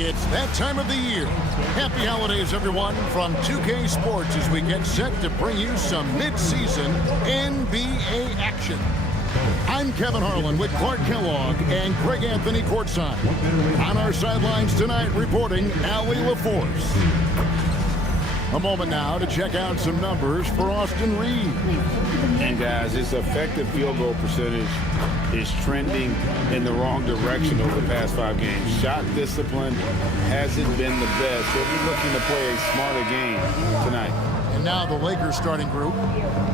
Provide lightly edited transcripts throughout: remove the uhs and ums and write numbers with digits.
It's that time of the year. Happy holidays, everyone, from 2K Sports as we get set to bring you some mid-season NBA action. I'm Kevin Harlan with Clark Kellogg and Greg Anthony courtside. On our sidelines tonight, reporting Allie LaForce. A moment now to check out some numbers for Austin Reaves. And guys, his effective field goal percentage is trending in the wrong direction over the past 5 games. Shot discipline hasn't been the best. He'll be looking to play a smarter game tonight. And now the Lakers starting group.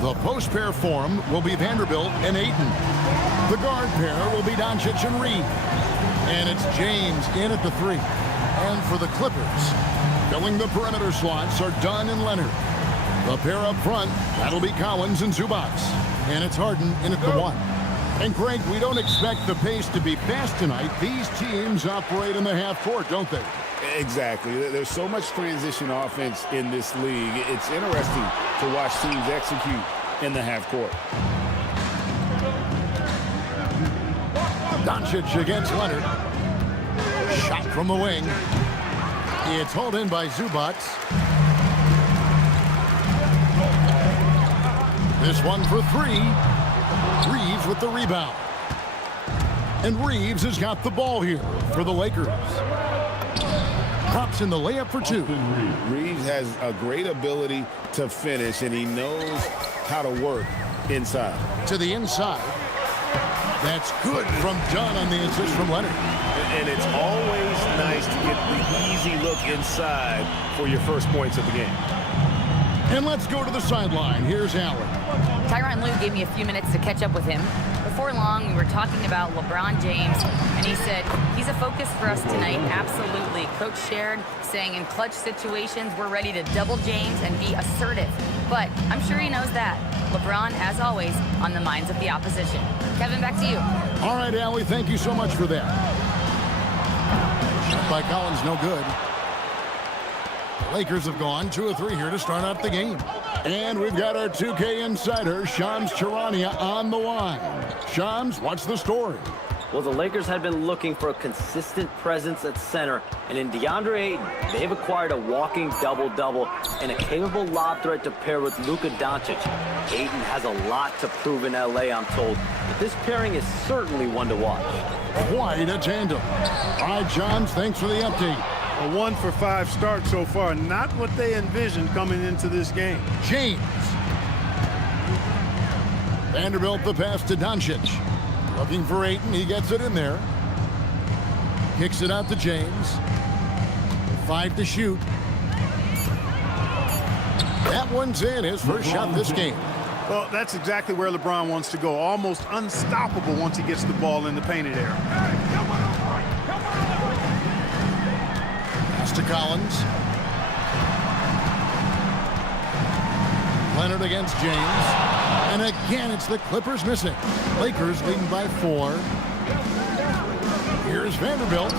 The post pair form will be Vanderbilt and Ayton. The guard pair will be Doncic and Reaves. And it's James in at the 3. And for the Clippers, filling the perimeter slots are Dunn and Leonard. The pair up front, that'll be Collins and Zubac. And it's Harden in at the 1. And Greg, we don't expect the pace to be fast tonight. These teams operate in the half court, don't they? Exactly. There's so much transition offense in this league. It's interesting to watch teams execute in the half court. Doncic against Leonard. Shot from the wing. It's hauled in by Zubac. This one for 3. Reaves with the rebound. And Reaves has got the ball here for the Lakers. Drops in the layup for 2. Reaves has a great ability to finish, and he knows how to work inside. To the inside. That's good from Dunn on the assist from Leonard. And it's always nice to get the easy look inside for your first points of the game. And let's go to the sideline. Here's Allen. Tyronn Lue gave me a few minutes to catch up with him. Before long, we were talking about LeBron James, and he said, he's a focus for us tonight. Absolutely. Coach shared, saying in clutch situations, we're ready to double James and be assertive. But I'm sure he knows that. LeBron, as always, on the minds of the opposition. Kevin, back to you. All right, Allie, thank you so much for that. Shot by Collins, no good. The Lakers have gone 2 of 3 here to start out the game. And we've got our 2K insider, Shams Charania, on the line. Shams, what's the story? Well, the Lakers had been looking for a consistent presence at center, and in DeAndre Ayton, they've acquired a walking double-double and a capable lob threat to pair with Luka Doncic. Ayton has a lot to prove in L.A., I'm told, but this pairing is certainly one to watch. Quite a tandem. All right, Shams, thanks for the update. A 1 for 5 start so far. Not what they envisioned coming into this game. James. Vanderbilt the pass to Doncic. Looking for Ayton. He gets it in there. Kicks it out to James. 5 to shoot. That one's in. His first shot this game. Well, that's exactly where LeBron wants to go. Almost unstoppable once he gets the ball in the painted area. To Collins. Leonard against James. And again, it's the Clippers missing. Lakers leading by 4. Here's Vanderbilt.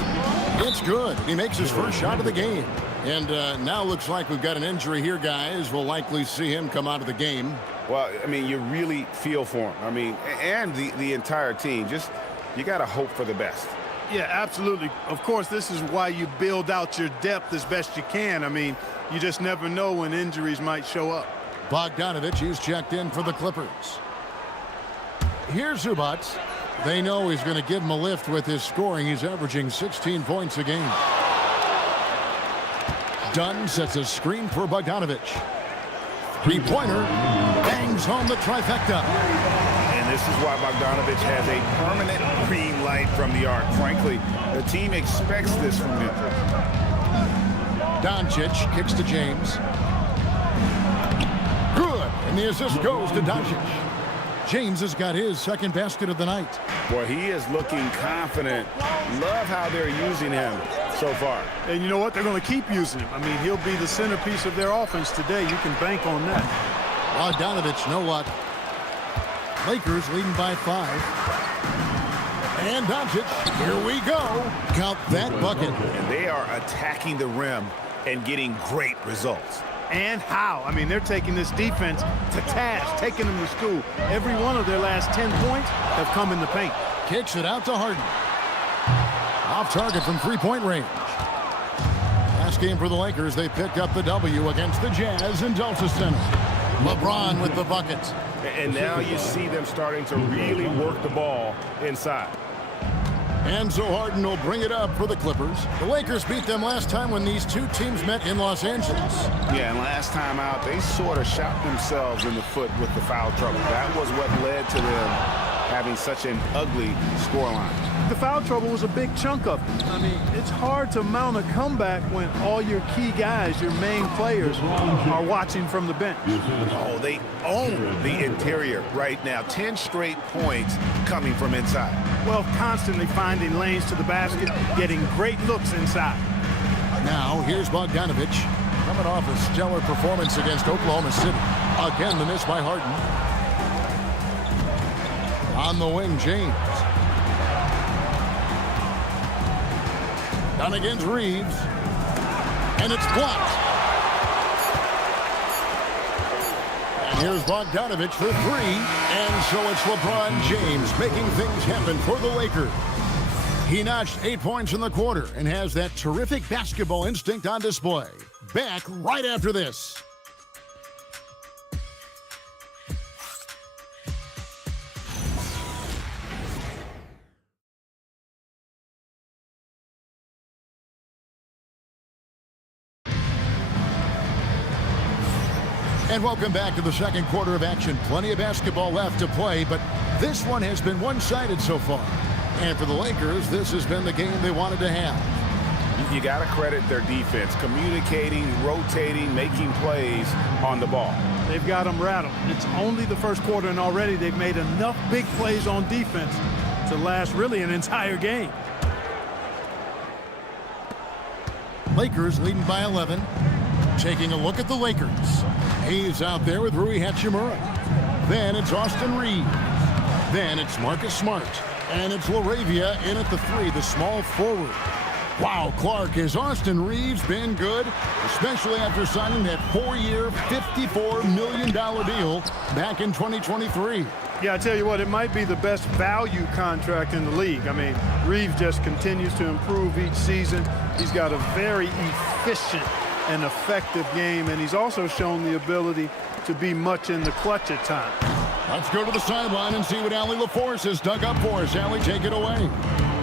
It's good. He makes his first shot of the game. And now looks like we've got an injury here, guys. We'll likely see him come out of the game. Well, I mean, you really feel for him. I mean, and the entire team. Just, you got to hope for the best. Yeah, absolutely. Of course, this is why you build out your depth as best you can. I mean, you just never know when injuries might show up. Bogdanovich is checked in for the Clippers. Here's Zubac. They know he's going to give him a lift with his scoring. He's averaging 16 points a game. Dunn sets a screen for Bogdanovich. 3-pointer. Bangs home the trifecta. And this is why Bogdanovich has a permanent green light from the arc. Frankly, the team expects this from him. Doncic kicks to James. Good. And the assist goes to Doncic. James has got his second basket of the night. Boy, he is looking confident. Love how they're using him so far. And you know what? They're going to keep using him. I mean, he'll be the centerpiece of their offense today. You can bank on that. Bogdanovich, no luck. Lakers leading by 5. And Doncic, here we go. Count that bucket. And they are attacking the rim and getting great results. And how? I mean, they're taking this defense to task, taking them to school. Every one of their last 10 points have come in the paint. Kicks it out to Harden. Off target from 3-point range. last game for the Lakers, they picked up the W against the Jazz in Delta Center. LeBron with the buckets. And now you see them starting to really work the ball inside. And so Harden will bring it up for the Clippers. The Lakers beat them last time when these two teams met in Los Angeles. Yeah, and last time out, they sort of shot themselves in the foot with the foul trouble. That was what led to them having such an ugly scoreline. The foul trouble was a big chunk of it. I mean, it's hard to mount a comeback when all your key guys, your main players, are watching from the bench. Oh, they own the interior right now. 10 straight points coming from inside. Well, constantly finding lanes to the basket, getting great looks inside. Now, here's Bogdanovich coming off a stellar performance against Oklahoma City. Again, the miss by Harden. On the wing, James. Down against Reeves. And it's blocked. And here's Bogdanovich for three. And so it's LeBron James making things happen for the Lakers. He notched 8 points in the quarter and has that terrific basketball instinct on display. Back right after this. And welcome back to the second quarter of action. Plenty of basketball left to play, but this one has been one-sided so far. And for the Lakers, this has been the game they wanted to have. You got to credit their defense, communicating, rotating, making plays on the ball. They've got them rattled. It's only the first quarter, and already they've made enough big plays on defense to last really an entire game. Lakers leading by 11. Taking a look at the Lakers. He's out there with Rui Hachimura. Then it's Austin Reeves. Then it's Marcus Smart. And it's LaRavia in at the three, the small forward. Wow, Clark, has Austin Reeves been good? Especially after signing that 4-year, $54 million deal back in 2023. Yeah, I tell you what, it might be the best value contract in the league. I mean, Reeves just continues to improve each season. He's got a very efficient and effective game, and he's also shown the ability to be much in the clutch at times. Let's go to the sideline and see what Allie LaForce has dug up for us. Allie, take it away.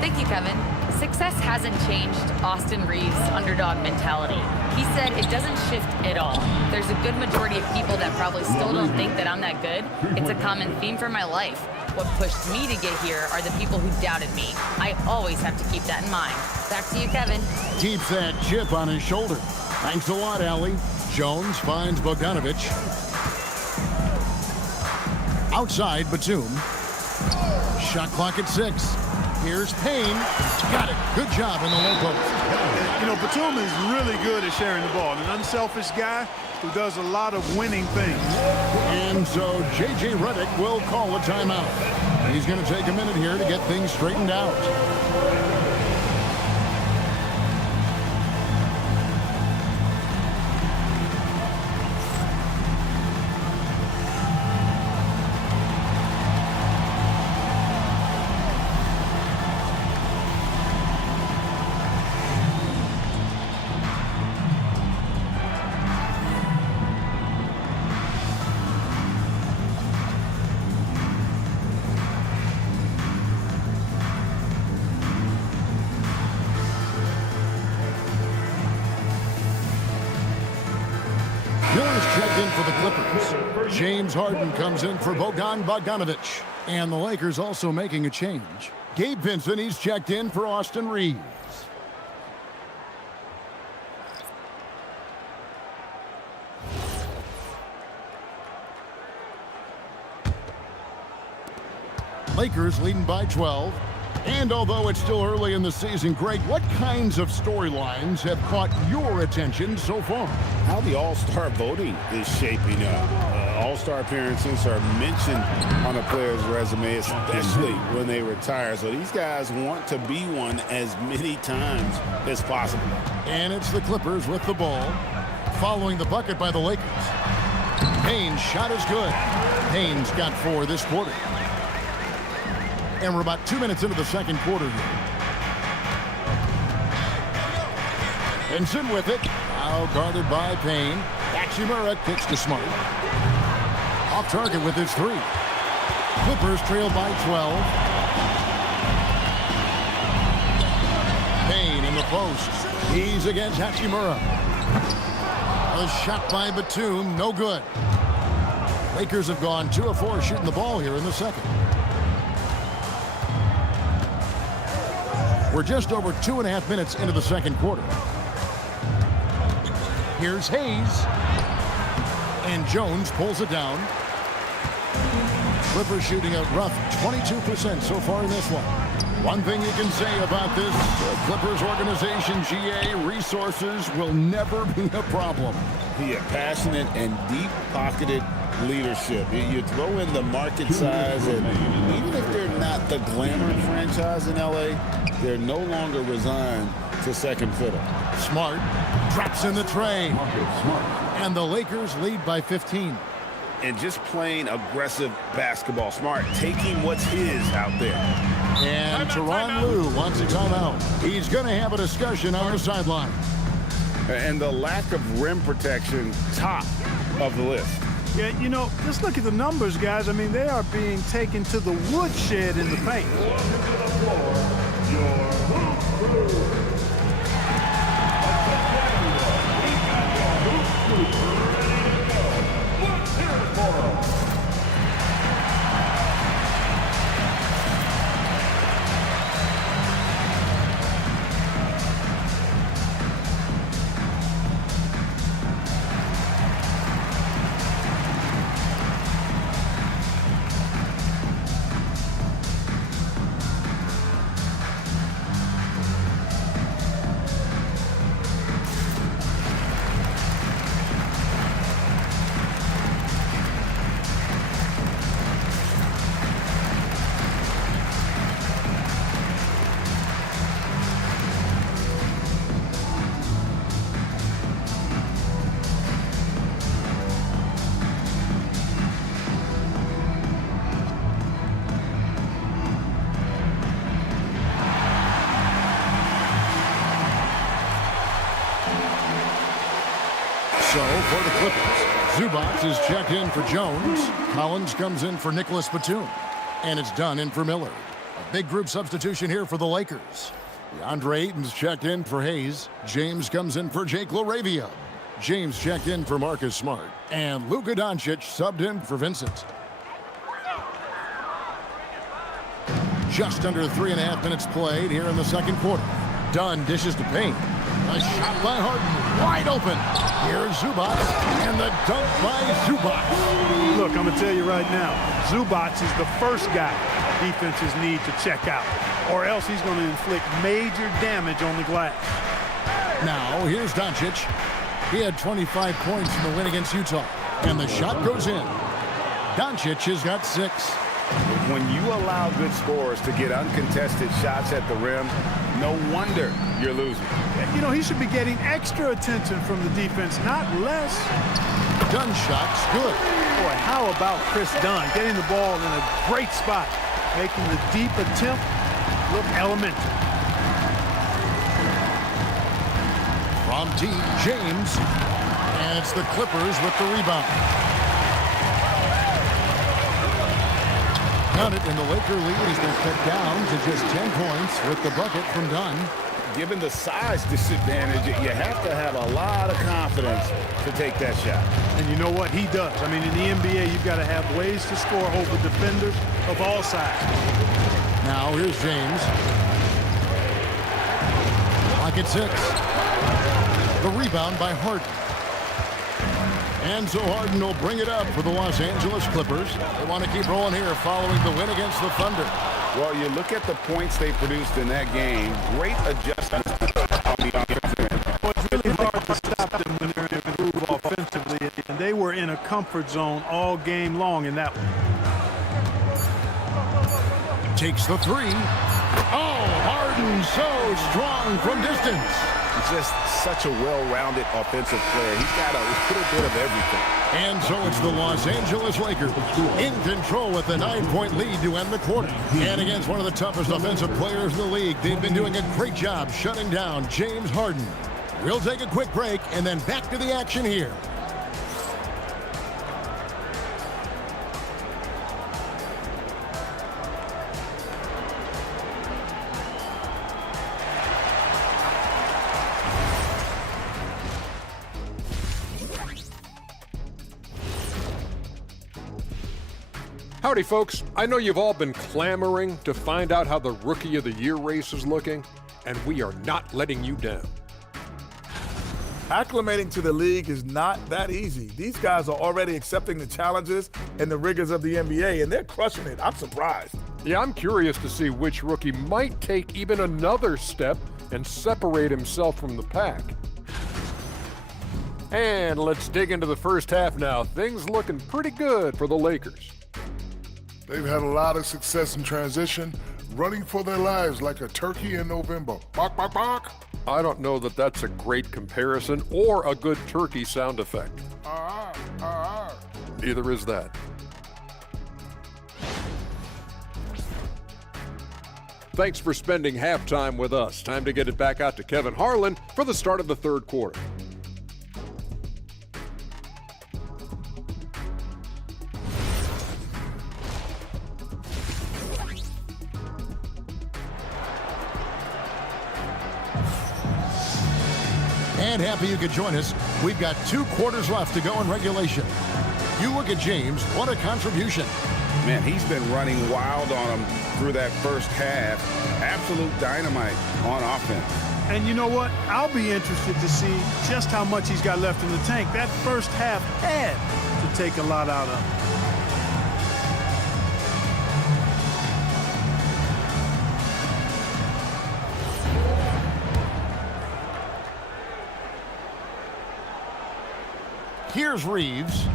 Thank you, Kevin. Success hasn't changed Austin Reeves' underdog mentality. He said it doesn't shift at all. There's a good majority of people that probably still don't think that I'm that good. It's a common theme for my life. What pushed me to get here are the people who doubted me. I always have to keep that in mind. Back to you, Kevin. Keeps that chip on his shoulder. Thanks a lot, Allie. Jones finds Bogdanovich. Outside, Batum. Shot clock at 6. Here's Payne. Got it. Good job in the low post. You know, Batum is really good at sharing the ball. An unselfish guy who does a lot of winning things. And so J.J. Redick will call a timeout. He's going to take a minute here to get things straightened out. Checked in for the Clippers. James Harden comes in for Bogdan Bogdanovich. And the Lakers also making a change. Gabe Vincent, he's checked in for Austin Reeves. Lakers leading by 12. And although it's still early in the season, Greg, what kinds of storylines have caught your attention so far? How the All-Star voting is shaping up. All-Star appearances are mentioned on a player's resume, especially when they retire. So these guys want to be one as many times as possible. And it's the Clippers with the ball, following the bucket by the Lakers. Payne's shot is good. Payne's got 4 this quarter. And we're about 2 minutes into the second quarter here. Henson with it. Now guarded by Payne. Hachimura kicks to Smart. Off target with his 3. Clippers trail by 12. Payne in the post. He's against Hachimura. A shot by Batum, no good. Lakers have gone 2 of 4 shooting the ball here in the second. We're just over 2.5 minutes into the second quarter. Here's Hayes. And Jones pulls it down. Clippers shooting a rough 22% so far in this one. One thing you can say about this Clippers organization, GA, resources will never be a problem. He had passionate and deep-pocketed leadership. You throw in the market size, and even if they're not the glamour franchise in LA, they're no longer resigned to second fiddle. Smart drops in the tray. And the Lakers lead by 15. And just playing aggressive basketball. Smart taking what's his out there. And Tyronn Lue wants a timeout. He's going to have a discussion on the sideline. And the lack of rim protection, top of the list. Yeah, you know, just look at the numbers, guys. I mean, they are being taken to the woodshed in the paint. So for the Clippers, Zubac is checked in for Jones. Collins comes in for Nicholas Batum. And it's done in for Miller. A big group substitution here for the Lakers. DeAndre Ayton's checked in for Hayes. James comes in for Jake LaRavia. James checked in for Marcus Smart. And Luka Doncic subbed in for Vincent. Just under 3.5 minutes played here in the second quarter. Dunn dishes to Payne. A shot by Harden, wide open. Here's Zubac, and the dunk by Zubac. Look, I'm going to tell you right now, Zubac is the first guy defenses need to check out, or else he's going to inflict major damage on the glass. Now, here's Doncic. He had 25 points in the win against Utah, and the shot goes in. Doncic has got 6. When you allow good scorers to get uncontested shots at the rim, no wonder you're losing. You know, he should be getting extra attention from the defense, not less. Dunn shot's good. Boy, how about Chris Dunn getting the ball in a great spot, making the deep attempt look elementary. From deep, James, and it's the Clippers with the rebound. Got it, and the Laker lead has been cut down to just 10 points with the bucket from Dunn. Given the size disadvantage, you have to have a lot of confidence to take that shot. And you know what? He does. I mean, in the NBA, you've got to have ways to score over defenders of all sizes. Now, here's James. Clock at 6. The rebound by Harden. And so Harden will bring it up for the Los Angeles Clippers. They want to keep rolling here following the win against the Thunder. Well, you look at the points they produced in that game. Great adjustments on the offensive end. Well, it's really hard to stop them when they're in a groove offensively. And they were in a comfort zone all game long in that one. Takes the 3. Oh, Harden so strong from distance. Just such a well-rounded offensive player. He's got a little bit of everything. And so it's the Los Angeles Lakers in control with a 9-point lead to end the quarter. And against one of the toughest offensive players in the league, they've been doing a great job shutting down James Harden. We'll take a quick break and then back to the action here. Howdy, folks. I know you've all been clamoring to find out how the Rookie of the Year race is looking, and we are not letting you down. Acclimating to the league is not that easy. These guys are already accepting the challenges and the rigors of the NBA, and they're crushing it. I'm surprised. Yeah, I'm curious to see which rookie might take even another step and separate himself from the pack. And let's dig into the first half now. Things looking pretty good for the Lakers. They've had a lot of success in transition, running for their lives like a turkey in November. Bark, bark, bark. I don't know that that's a great comparison or a good turkey sound effect. Neither is that. Thanks for spending halftime with us. Time to get it back out to Kevin Harlan for the start of the third quarter. And happy you could join us. We've got 2 quarters left to go in regulation. You look at James, what a contribution. Man, he's been running wild on him through that first half. Absolute dynamite on offense. And you know what? I'll be interested to see just how much he's got left in the tank. That first half had to take a lot out of him. Here's Reeves.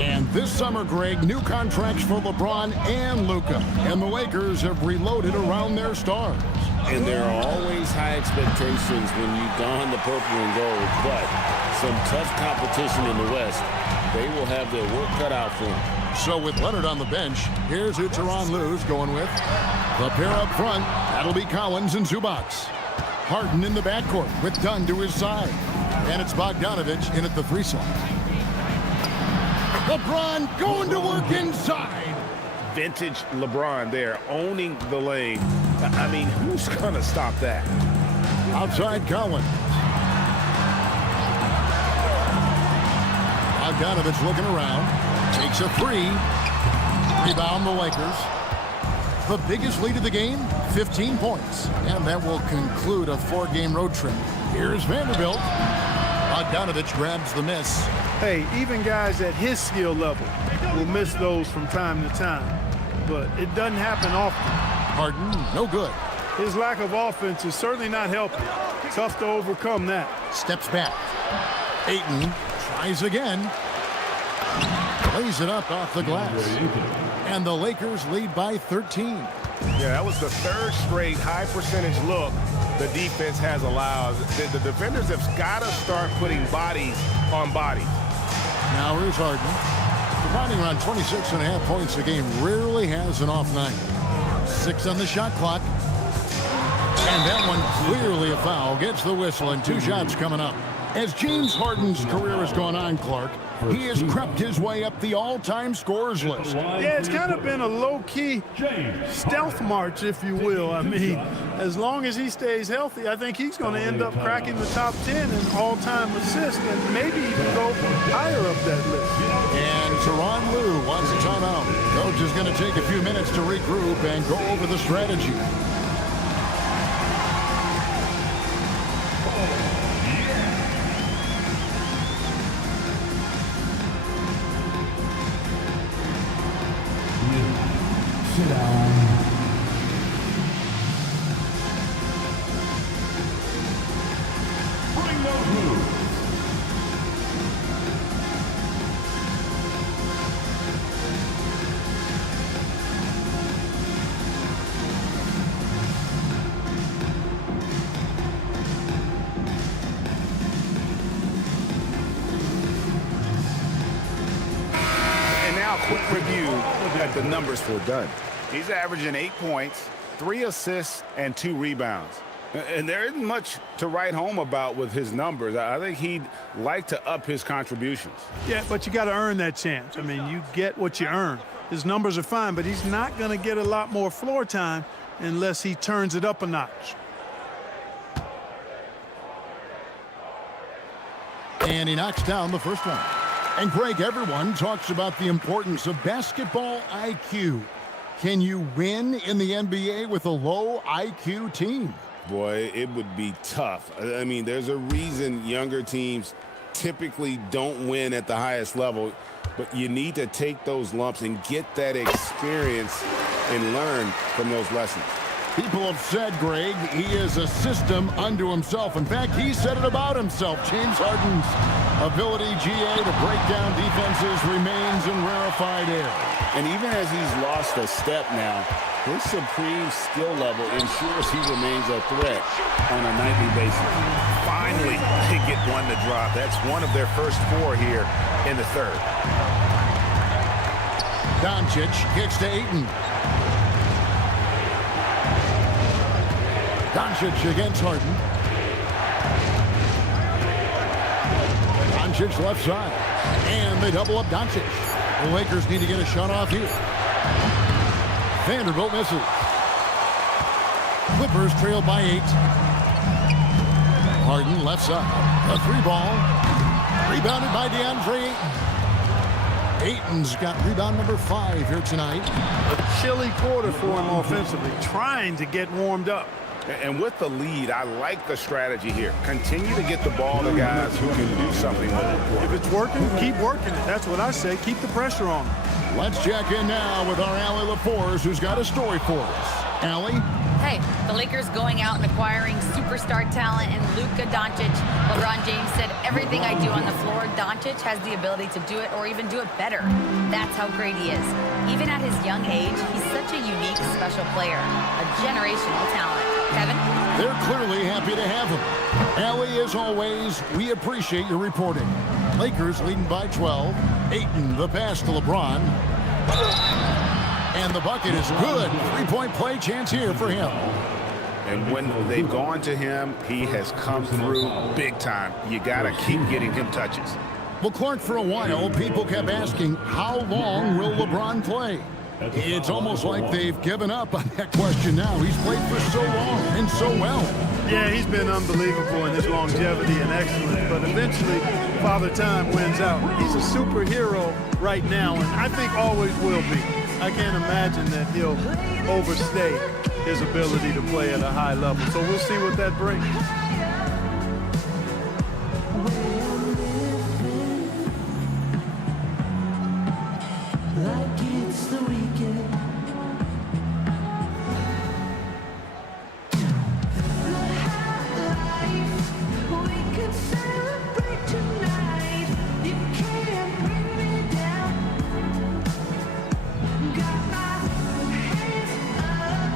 And this summer, Greg, new contracts for LeBron and Luka. And the Lakers have reloaded around their stars. And there are always high expectations when you don the purple and gold, but some tough competition in the West. They will have their work cut out for them. So with Leonard on the bench, here's who Tyronn Lue's going with. The pair up front, that'll be Collins and Zubac. Harden in the backcourt with Dunn to his side. And it's Bogdanovich in at the 3 slot. LeBron going to work inside. Vintage LeBron there, owning the lane. I mean, who's going to stop that? Outside Collins. Bogdanovich looking around. Takes a 3. Rebound the Lakers. The biggest lead of the game, 15 points. And that will conclude a 4-game road trip. Here's Vanderbilt. Bogdanovich grabs the miss. Hey, even guys at his skill level will miss those from time to time. But it doesn't happen often. Harden, no good. His lack of offense is certainly not helping. Tough to overcome that. Steps back. Ayton tries again. Lays it up off the glass. And the Lakers lead by 13. Yeah, that was the 3rd straight high percentage look the defense has allowed. The defenders have got to start putting bodies on bodies. Now here's Harden. Providing around 26.5 points a game. Rarely has an off night. 6 on the shot clock. And that one clearly a foul. Gets the whistle and 2 shots coming up. As James Harden's career has gone on, Clark, he has crept his way up the all-time scorers list. Yeah, it's kind of been a low-key stealth march, if you will. I mean, as long as he stays healthy, I think he's going to end up cracking the top 10 in all-time assists and maybe even go higher up that list. And Tyronn Lue wants a timeout. Coach is going to take a few minutes to regroup and go over the strategy. Sit down. Bring those moves. And now a quick review at the numbers for Dunn. He's averaging 8 points, 3 assists, and 2 rebounds. And there isn't much to write home about with his numbers. I think he'd like to up his contributions. Yeah, but you got to earn that chance. I mean, you get what you earn. His numbers are fine, but he's not going to get a lot more floor time unless he turns it up a notch. And he knocks down the first one. And Greg, everyone talks about the importance of basketball IQ. Can you win in the NBA with a low IQ team? Boy, it would be tough. I mean, there's a reason younger teams typically don't win at the highest level, but you need to take those lumps and get that experience and learn from those lessons. People have said, Greg, he is a system unto himself. In fact, he said it about himself. James Harden's ability, GA, to break down defenses remains in rarefied air. And even as he's lost a step now, his supreme skill level ensures he remains a threat on a nightly basis. Finally, they get one to drop. That's one of their first 4 here in the third. Doncic kicks to Ayton. Doncic against Harden. Doncic left side. And they double up Doncic. The Lakers need to get a shot off here. Vanderbilt misses. Clippers trail by 8. Harden left side. A 3-ball. Rebounded by DeAndre Ayton. Ayton's got rebound number 5 here tonight. A chilly quarter for him offensively, trying to get warmed up. And with the lead, I like the strategy here. Continue to get the ball to guys who can do something with it. If it's working, keep working it. That's what I say. Keep the pressure on him. Let's check in now with our Allie LaForce, who's got a story for us. Allie? Hey, the Lakers going out and acquiring superstar talent in Luka Doncic. LeBron James said, everything I do on the floor, Doncic has the ability to do it or even do it better. That's how great he is. Even at his young age, he's such a unique, special player. A generational talent. Kevin? They're clearly happy to have him. Allie, as always, we appreciate your reporting. Lakers leading by 12. Ayton, the pass to LeBron. And the bucket is good. 3-point play chance here for him. And when they've gone to him, he has come through big time. You got to keep getting him touches. Well, Clark, for a while, people kept asking, how long will LeBron play? It's almost like they've given up on that question now. He's played for so long and so well. Yeah, he's been unbelievable in his longevity and excellence, but eventually Father Time wins out. He's a superhero right now, and I think always will be. I can't imagine that he'll overstay his ability to play at a high level. So we'll see what that brings. Like it's the weekend. We could celebrate tonight. You can't bring me down. Got my hands up.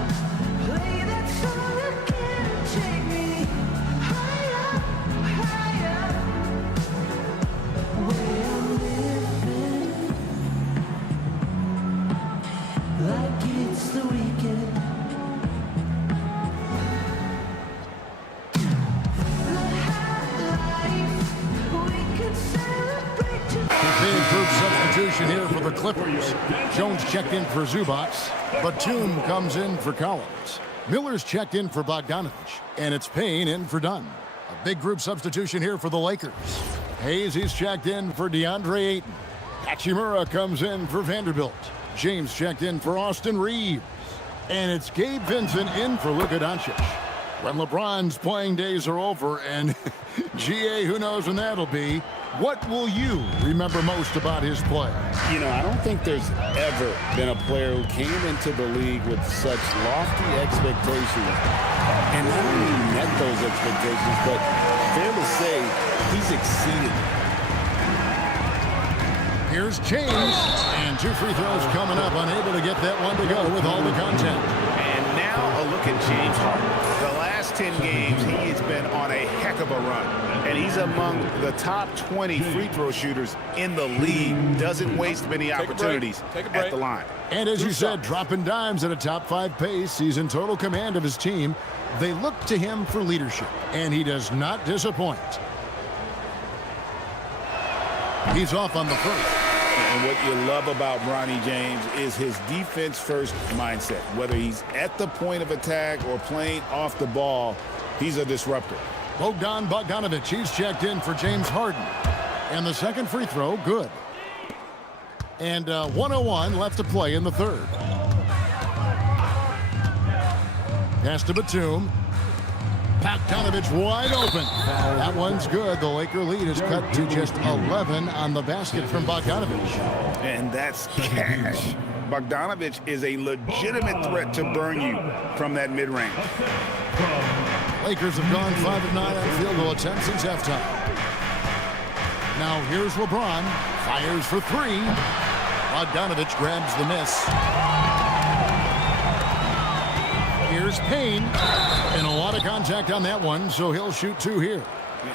Play that song again. Take me higher, higher. Where I'm living. Like it's the weekend. We could celebrate tonight. Big group substitution here for the Clippers. Jones checked in for Zubac. Batum comes in for Collins. Miller's checked in for Bogdanovich. And it's Payne in for Dunn. A big group substitution here for the Lakers. Hayes is checked in for DeAndre Ayton. Hachimura comes in for Vanderbilt. James checked in for Austin Reeves. And it's Gabe Vincent in for Luka Doncic. When LeBron's playing days are over, and GA, who knows when that'll be, what will you remember most about his play? You know, I don't think there's ever been a player who came into the league with such lofty expectations and not only met those expectations, but fair to say, he's exceeded. Here's James, and 2 free throws coming up, unable to get that one to go with all the contact. And now a look at James Harden. The last last 10 games, he has been on a heck of a run. And he's among the top 20 free throw shooters in the league. Doesn't waste many opportunities at the line. And as you said, dropping dimes at a top 5 pace. He's in total command of his team. They look to him for leadership, and he does not disappoint. He's off on the first. And what you love about Bronny James is his defense-first mindset. Whether he's at the point of attack or playing off the ball, he's a disruptor. Bogdan Bogdanovic, he's checked in for James Harden. And the second free throw, good. And 1:01 left to play in the third. Pass to Batum. Bogdanovic wide open. That one's good. The Laker lead is cut to just 11 on the basket from Bogdanovic. And that's cash. Bogdanovic is a legitimate threat to burn you from that mid-range. Lakers have gone 5 of 9 on field goal attempts since halftime. Now here's LeBron. Fires for 3. Bogdanovic grabs the miss. Here's Payne. And a lot of contact on that one, so he'll shoot 2 here.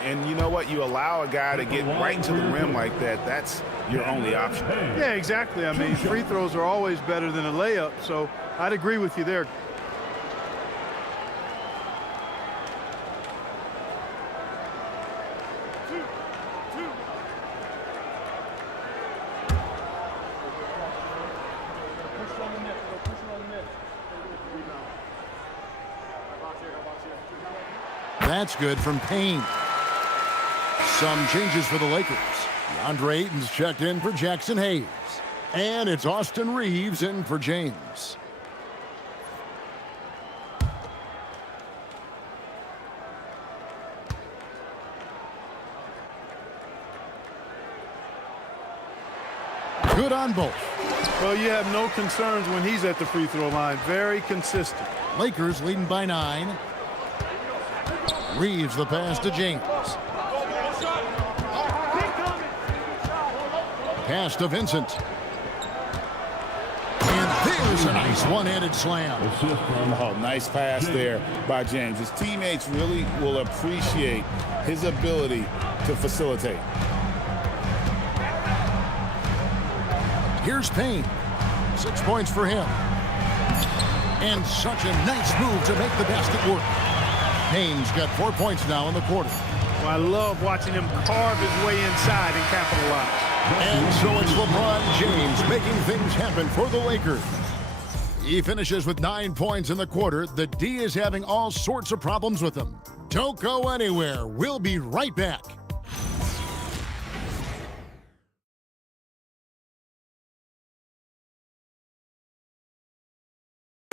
And you know what? You allow a guy to get right to the rim like that, that's your only option. Yeah, exactly. I mean, free throws are always better than a layup, so I'd agree with you there. That's good from Payne. Some changes for the Lakers. DeAndre Ayton's checked in for Jackson Hayes. And it's Austin Reeves in for James. Good on both. Well, you have no concerns when he's at the free throw line. Very consistent. Lakers leading by 9. Reeves the pass to James. Pass to Vincent. And there's a nice one-handed slam. Oh, nice pass there by James. His teammates really will appreciate his ability to facilitate. Here's Payne. 6 points for him. And such a nice move to make the basket work. Payne's got 4 points now in the quarter. Well, I love watching him carve his way inside and capitalize. And so it's LeBron James making things happen for the Lakers. He finishes with 9 points in the quarter. The D is having all sorts of problems with him. Don't go anywhere. We'll be right back.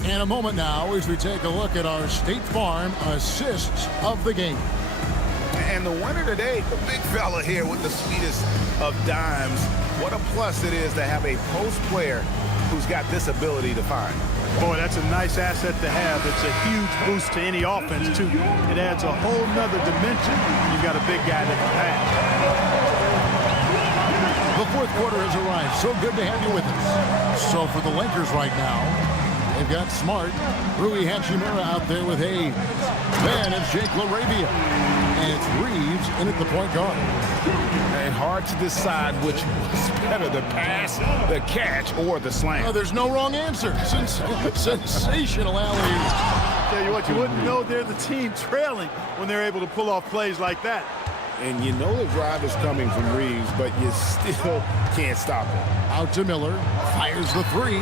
In a moment now as we take a look at our State Farm assists of the game. And the winner today, the big fella here with the sweetest of dimes. What a plus it is to have a post player who's got this ability to find. Boy, that's a nice asset to have. It's a huge boost to any offense, too. It adds a whole nother dimension. You've got a big guy that can pass. The fourth quarter has arrived. So good to have you with us. So for the Lakers right now, they've got Smart, Rui Hachimura out there with Hayes. Then it's Jake LaRavia. And it's Reeves in at the point guard. And hard to decide which was better, the pass, the catch, or the slam. Oh, there's no wrong answer. Sensational alley. Tell you what, you wouldn't know they're the team trailing when they're able to pull off plays like that. And you know the drive is coming from Reeves, but you still can't stop it. Out to Miller. Fires the 3.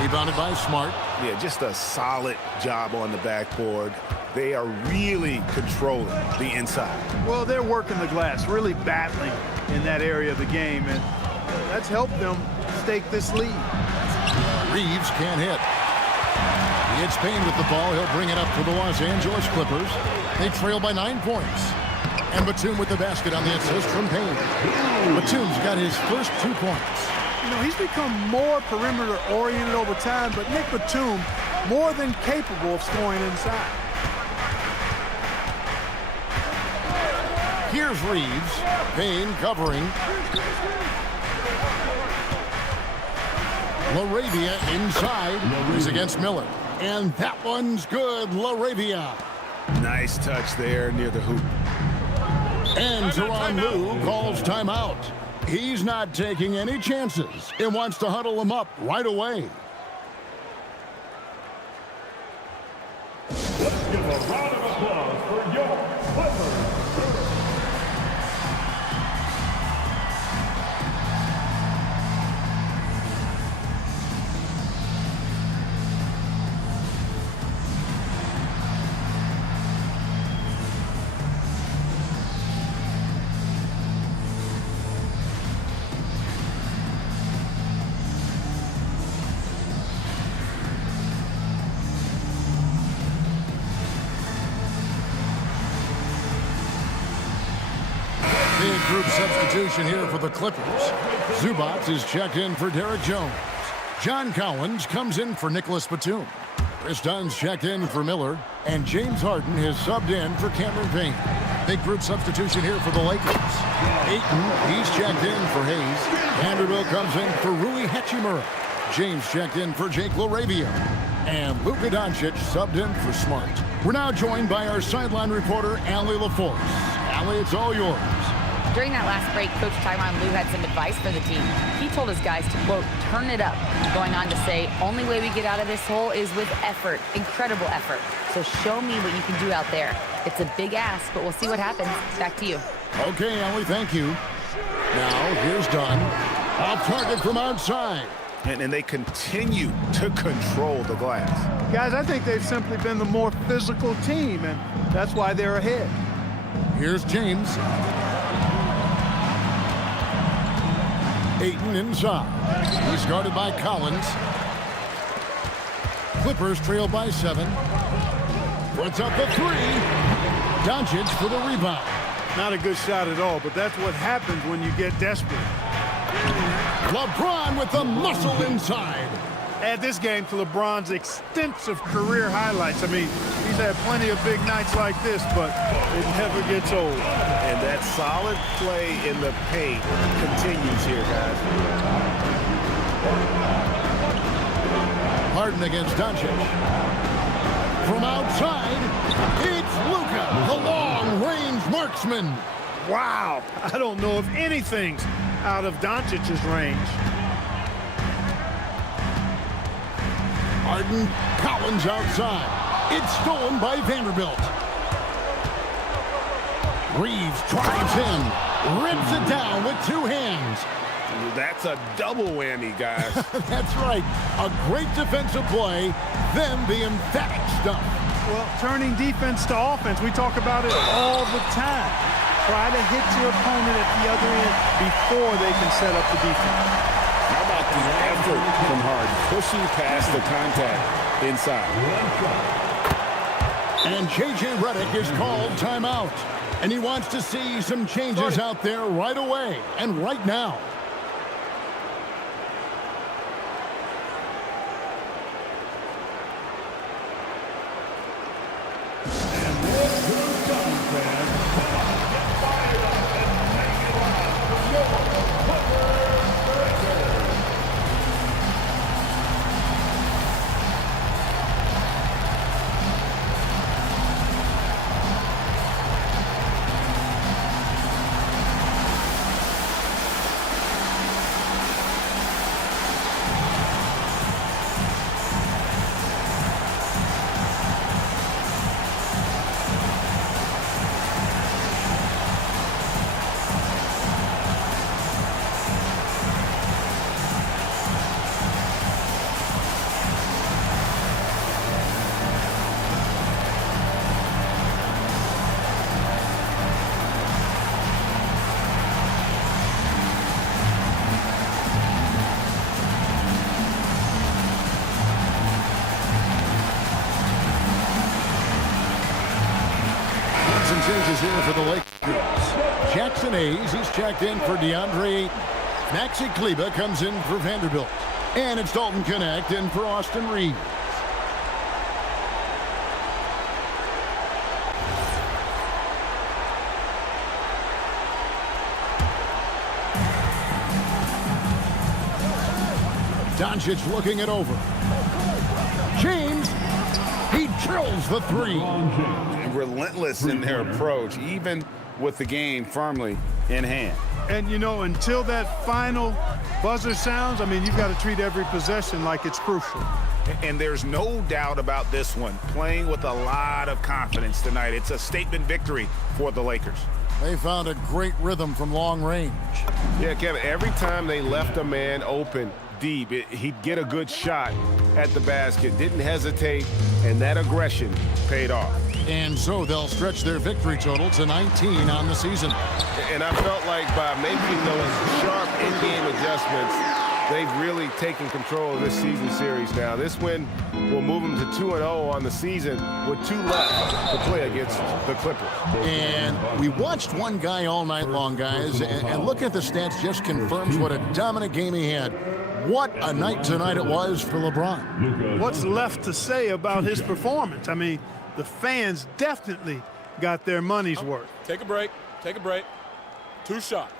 Rebounded by Smart. Yeah, just a solid job on the backboard. They are really controlling the inside. Well, they're working the glass, really battling in that area of the game, and that's helped them stake this lead. Reeves can't hit. He hits Payne with the ball. He'll bring it up for the Los Angeles Clippers. They trail by 9 points. And Batum with the basket on the assist from Payne. Batum's got his first 2 points. You know, he's become more perimeter-oriented over time, but Nick Batum more than capable of scoring inside. Here's Reeves. Payne covering. LaRavia inside. He's against Miller. And that one's good. LaRavia. Nice touch there near the hoop. And Tyronn Lue calls timeout. He's not taking any chances and wants to huddle him up right away. Let's give a round of applause for your Clippers. Big group substitution here for the Clippers. Zubac is checked in for Derek Jones. John Collins comes in for Nicholas Batum. Chris Dunn's checked in for Miller. And James Harden has subbed in for Cameron Payne. Big group substitution here for the Lakers. Ayton, he's checked in for Hayes. Vanderbilt comes in for Rui Hachimura. James checked in for Jake LaRavia. And Luka Doncic subbed in for Smart. We're now joined by our sideline reporter, Allie LaForce. Allie, it's all yours. During that last break, Coach Tyronn Lue had some advice for the team. He told his guys to, quote, turn it up, going on to say, only way we get out of this hole is with effort, incredible effort. So show me what you can do out there. It's a big ask, but we'll see what happens. Back to you. Okay, Allie, thank you. Now, here's Dunn. Off target from outside. And they continue to control the glass. Guys, I think they've simply been the more physical team, and that's why they're ahead. Here's James. Ayton inside. He's guarded by Collins. Clippers trail by 7. Puts up the 3. Doncic for the rebound. Not a good shot at all, but that's what happens when you get desperate. LeBron with the muscle inside. Add this game to LeBron's extensive career highlights. I mean, he's had plenty of big nights like this, but it never gets old. And that solid play in the paint continues here, guys. Harden against Doncic. From outside, it's Luka, the long-range marksman. Wow, I don't know if anything's out of Doncic's range. Harden, Collins outside. It's stolen by Vanderbilt. Reeves drives in, rips it down with 2 hands. That's a double whammy, guys. That's right. A great defensive play, then the emphatic stuff. Well, turning defense to offense, we talk about it all the time. Try to hit your opponent at the other end before they can set up the defense. How about the effort from Harden, pushing past the contact inside. And J.J. Redick is called timeout. And he wants to see some changes out there right away and right now. Changes here for the Lakers. Jackson Hayes, he's checked in for DeAndre Ayton. Maxi Kleber comes in for Vanderbilt. And it's Dalton Connect in for Austin Reeves. Doncic looking it over. James, he drills the three. Relentless in their approach, even with the game firmly in hand. And, you know, until that final buzzer sounds, I mean, you've got to treat every possession like it's crucial. And there's no doubt about this one. Playing with a lot of confidence tonight. It's a statement victory for the Lakers. They found a great rhythm from long range. Yeah, Kevin, every time they left a man open deep, he'd get a good shot at the basket. Didn't hesitate, and that aggression paid off. And so they'll stretch their victory total to 19 on the season. And I felt like by making those sharp in-game adjustments, they've really taken control of this season series now. This win will move them to 2-0 on the season with 2 left to play against the Clippers. And we watched one guy all night long, guys, and look at the stats just confirms what a dominant game he had. What a night tonight it was for LeBron. What's left to say about his performance? I mean, the fans definitely got their money's worth. Take a break. Take a break. 2 shots.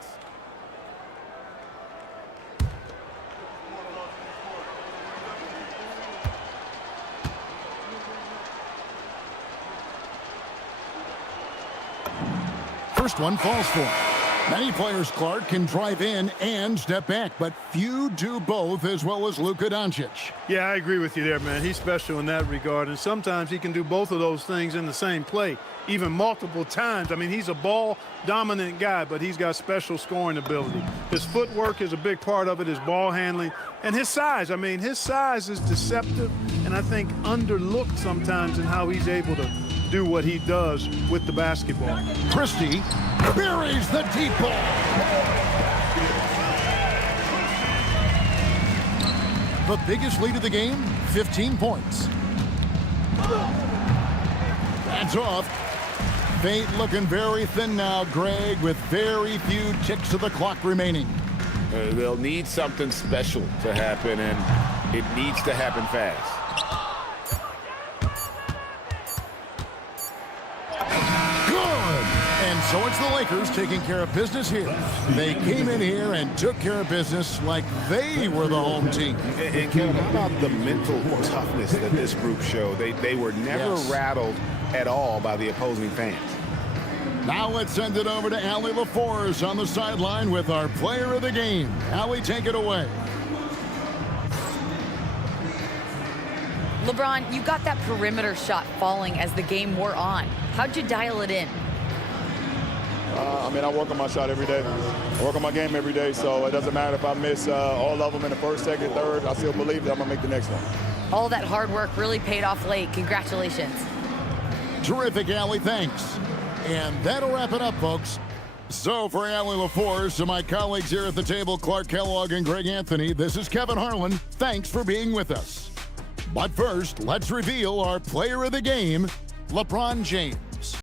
First one falls for him. Many players, Clark, can drive in and step back, but few do both as well as Luka Doncic. Yeah, I agree with you there, man. He's special in that regard, and sometimes he can do both of those things in the same play, even multiple times. I mean, he's a ball-dominant guy, but he's got special scoring ability. His footwork is a big part of it, his ball handling, and his size. I mean, his size is deceptive, and I think underlooked sometimes in how he's able to do what he does with the basketball. Christie buries the deep ball. The biggest lead of the game, 15 points. That's off. Fate looking very thin now, Greg, with very few ticks of the clock remaining. They'll need something special to happen, and it needs to happen fast. So it's the Lakers taking care of business here. They came in here and took care of business like they were the home team. And Kevin, how about the mental toughness that this group showed? They were never rattled at all by the opposing fans. Now let's send it over to Allie LaForce on the sideline with our player of the game. Allie, take it away. LeBron, you got that perimeter shot falling as the game wore on. How'd you dial it in? I mean, I work on my shot every day. I work on my game every day, so it doesn't matter if I miss all of them in the first, second, third. I still believe that I'm going to make the next one. All that hard work really paid off late. Congratulations. Terrific, Allie. Thanks. And that'll wrap it up, folks. So for Allie LaForce and my colleagues here at the table, Clark Kellogg and Greg Anthony, this is Kevin Harlan. Thanks for being with us. But first, let's reveal our player of the game, LeBron James.